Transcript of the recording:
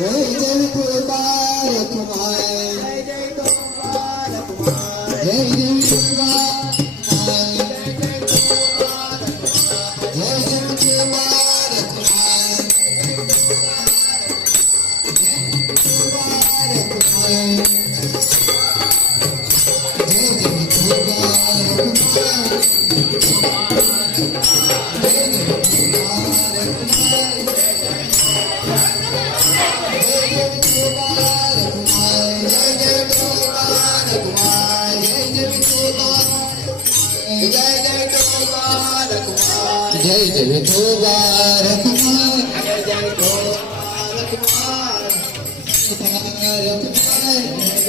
जय जय कुमार कुमार जय जय कुमार कुमार जय जय कुमार जय जय कुमार कुमार जय जय कुमार कुमार जय जय कुमार कुमार